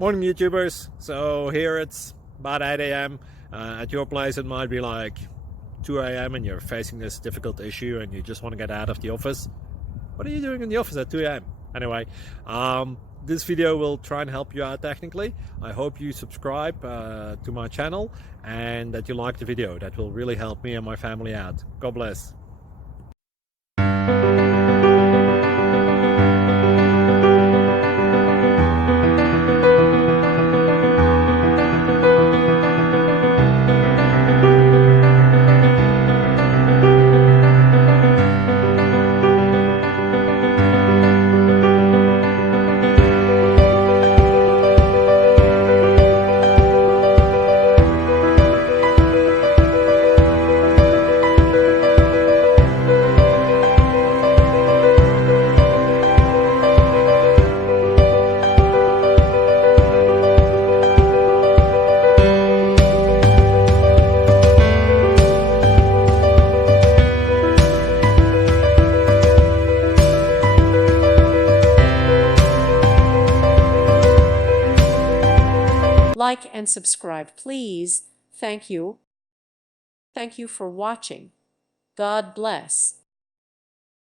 Morning YouTubers. So here it's about 8 a.m. At your place it might be like 2 a.m. and you're facing this difficult issue and you just want to get out of the office. What are you doing in the office at 2 a.m.? Anyway, this video will try and help you out technically. I hope you subscribe to my channel and that you like the video. That will really help me and my family out. God bless. Like and subscribe, please. Thank you. Thank you for watching. God bless.